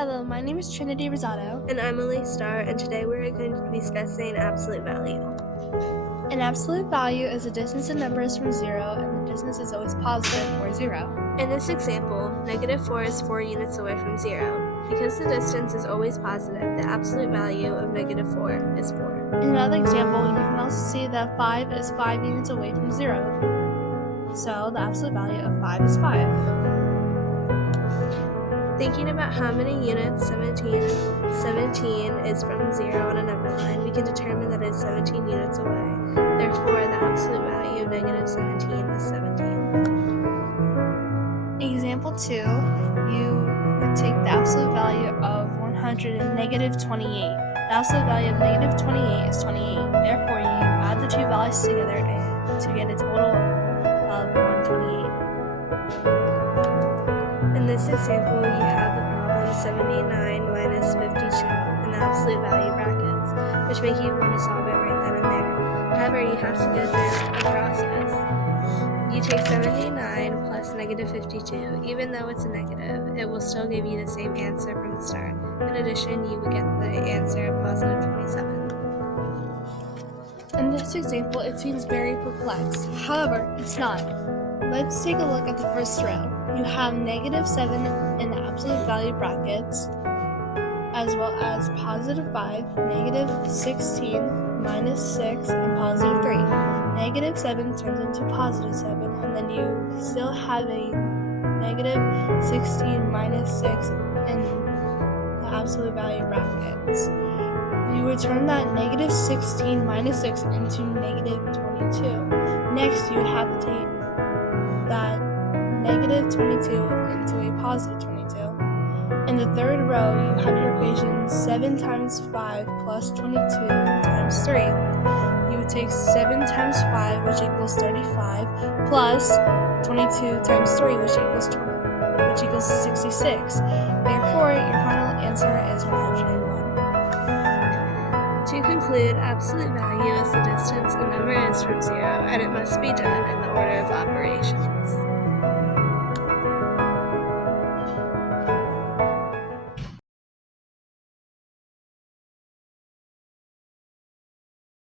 Hello, my name is Trinity Rosado. And I'm Elise Starr, and today we're going to be discussing absolute value. An absolute value is a distance in numbers from 0, and the distance is always positive or 0. In this example, -4 is 4 units away from 0. Because the distance is always positive, the absolute value of -4 is 4. In another example, you can also see that 5 is 5 units away from 0. So the absolute value of 5 is 5. Thinking about how many units 17 is from 0 on a number line, we can determine that it's 17 units away. Therefore, the absolute value of -17 is 17. Example 2, you would take the absolute value of 100 and -28. The absolute value of -28 is 28. Therefore, you add the two values together to get a total of 128. In this example, you have the problem 79 minus 52 in the absolute value brackets, which make you want to solve it right then and there. However, you have to go through a process. You take 79 plus -52. Even though it's a negative, it will still give you the same answer from the start. In addition, you would get the answer of positive 27. In this example, it seems very perplexed. However, it's not. Let's take a look at the first row. You have -7 in the absolute value brackets, as well as +5, -16, -6, and +3. -7 turns into +7, and then you still have a -16 -6 in the absolute value brackets. You return that -16 -6 into -22. Next, you would have to take that -22 into a +22. In the third row, you have your equation 7 times 5 plus 22 times 3. You would take 7 times 5, which equals 35, plus 22 times 3, which equals 66. Therefore, your final answer is 101. To conclude, absolute value is the distance a number is from 0, and it must be done in the order of operations.